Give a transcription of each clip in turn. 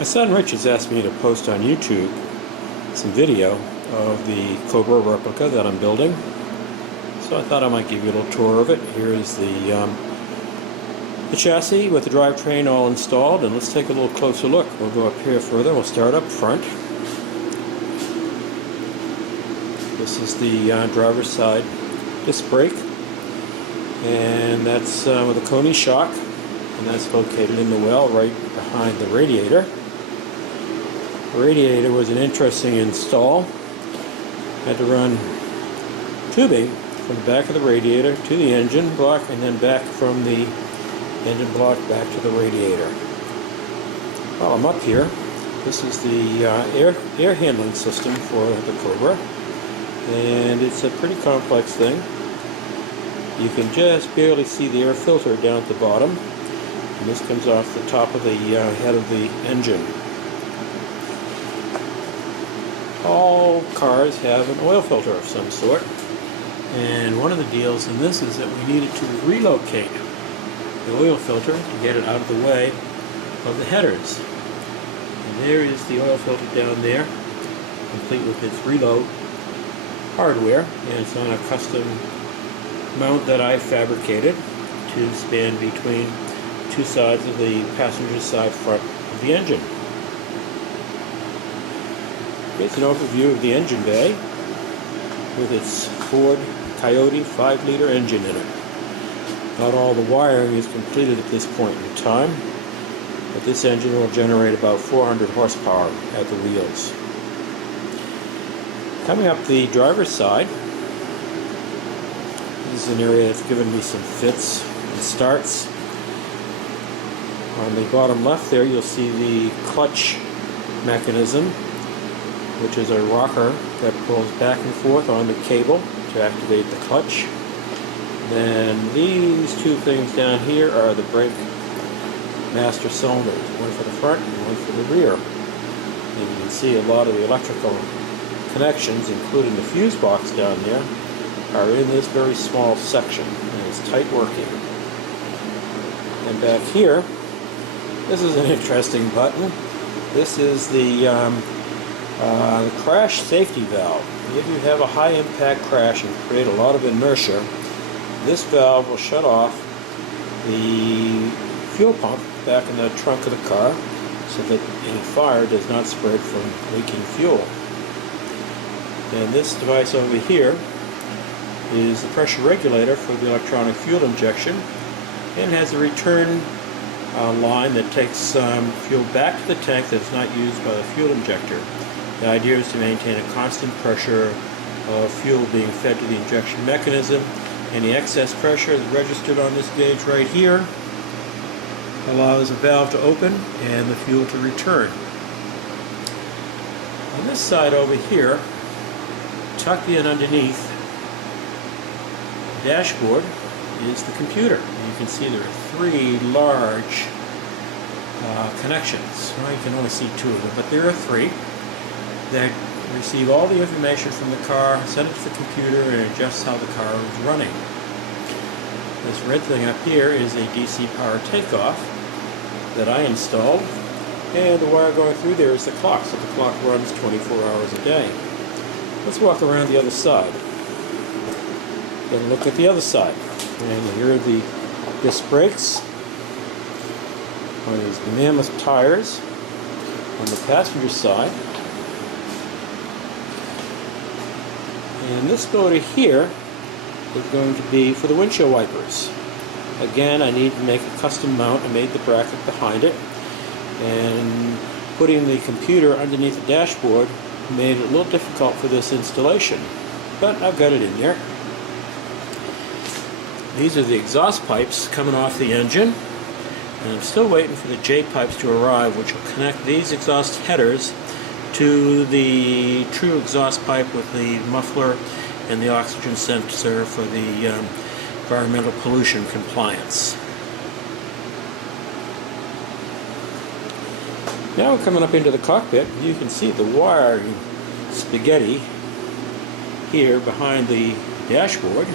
My son Rich has asked me to post on YouTube some video of the Cobra replica that I'm building, so I thought I might give you a little tour of it. Here is the chassis with the drivetrain all installed, and let's take a little closer look. We'll go up here further. We'll start up front. This is the driver's side disc brake, and that's with a Coney shock, and that's located in the well right behind the radiator. The radiator was an interesting install. Had to run tubing from the back of the radiator to the engine block, and then back from the engine block back to the radiator. While I'm up here, this is the air handling system for the Cobra, and it's a pretty complex thing. You can just barely see the air filter down at the bottom, and this comes off the top of the head of the engine. All cars have an oil filter of some sort, and one of the deals in this is that we needed to relocate the oil filter to get it out of the way of the headers. And there is the oil filter down there, complete with its reload hardware, and it's on a custom mount that I fabricated to span between two sides of the passenger side front of the engine. Here's an overview of the engine bay with its Ford Coyote 5-liter engine in it. Not all the wiring is completed at this point in time, but this engine will generate about 400 horsepower at the wheels. Coming up the driver's side, this is an area that's given me some fits and starts. On the bottom left there, you'll see the clutch mechanism, which is a rocker that pulls back and forth on the cable to activate the clutch. Then these two things down here are the brake master cylinders, one for the front and one for the rear. And you can see a lot of the electrical connections, including the fuse box down there, are in this very small section, and it's tight working. And back here, this is an interesting button. This is the crash safety valve. If you have a high impact crash and create a lot of inertia, this valve will shut off the fuel pump back in the trunk of the car so that any fire does not spread from leaking fuel. And this device over here is the pressure regulator for the electronic fuel injection, and has a return line that takes fuel back to the tank that is not used by the fuel injector. The idea is to maintain a constant pressure of fuel being fed to the injection mechanism. Any excess pressure is registered on this gauge right here, allows the valve to open and the fuel to return. On this side over here, tucked in underneath the dashboard, is the computer. And you can see there are three large connections. Well, you can only see two of them, but there are three that receive all the information from the car, send it to the computer, and adjusts how the car is running. This red thing up here is a DC power takeoff that I installed, and the wire going through there is the clock, so the clock runs 24 hours a day. Let's walk around the other side. Then look at the other side. And here are the disc brakes on these mammoth tires on the passenger side. And this motor here is going to be for the windshield wipers. Again, I need to make a custom mount. I made the bracket behind it, and putting the computer underneath the dashboard made it a little difficult for this installation, but I've got it in there. These are the exhaust pipes coming off the engine, and I'm still waiting for the J pipes to arrive, which will connect these exhaust headers to the true exhaust pipe with the muffler and the oxygen sensor for the environmental pollution compliance. Now we're coming up into the cockpit. You can see the wiring spaghetti here behind the dashboard.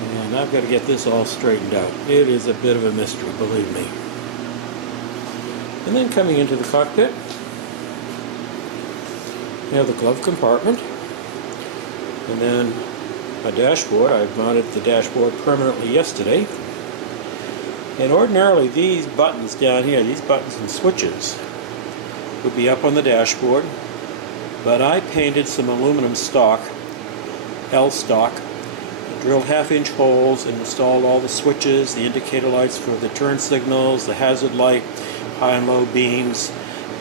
And I've got to get this all straightened out. It is a bit of a mystery, believe me. And then coming into the cockpit, you have the glove compartment, and then my dashboard. I mounted the dashboard permanently yesterday. And ordinarily these buttons down here, these buttons and switches, would be up on the dashboard, but I painted some aluminum stock, L stock, drilled half-inch holes and installed all the switches, the indicator lights for the turn signals, the hazard light, high and low beams,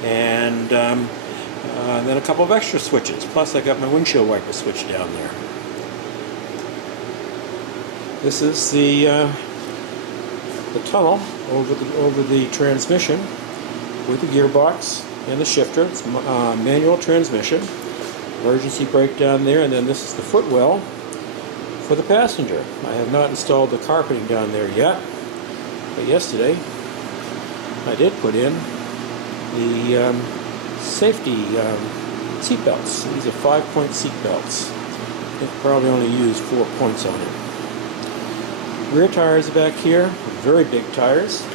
and then a couple of extra switches. Plus I got my windshield wiper switch down there. This is the tunnel over the transmission with the gearbox and the shifter. It's manual transmission. Emergency brake down there, and then this is the footwell for the passenger. I have not installed the carpeting down there yet, but yesterday I did put in the safety seat belts. These are 5-point seat belts. I probably only used 4 points on it. Rear tires are back here, very big tires.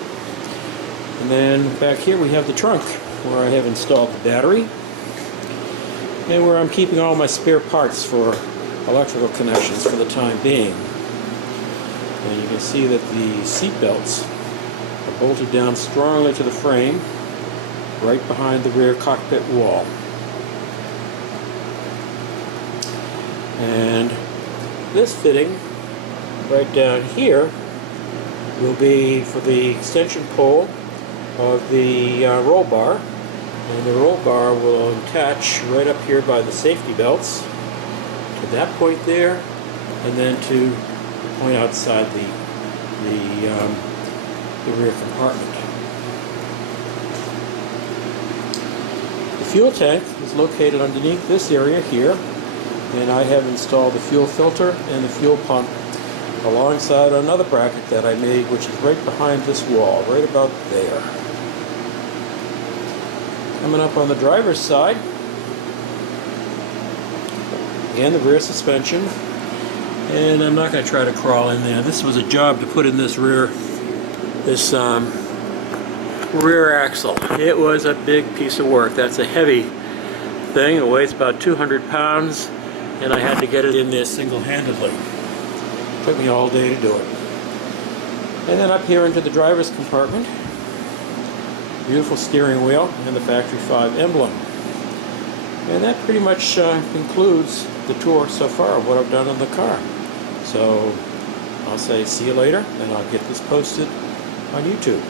And then back here we have the trunk, where I have installed the battery, and where I'm keeping all my spare parts for electrical connections for the time being. And you can see that the seat belts are bolted down strongly to the frame, right behind the rear cockpit wall. And this fitting right down here will be for the extension pole of the roll bar, and the roll bar will attach right up here by the safety belts to that point there, and then to the point outside the rear compartment. The fuel tank is located underneath this area here, and I have installed the fuel filter and the fuel pump alongside another bracket that I made, which is right behind this wall, right about there. Coming up on the driver's side, again the rear suspension, and I'm not going to try to crawl in there. This was a job to put in this rear axle. It was a big piece of work. That's a heavy thing. It weighs about 200 pounds, and I had to get it in there single-handedly. Took me all day to do it. And then up here into the driver's compartment, beautiful steering wheel and the Factory 5 emblem. And that pretty much concludes the tour so far of what I've done in the car. So I'll say see you later, and I'll get this posted on YouTube.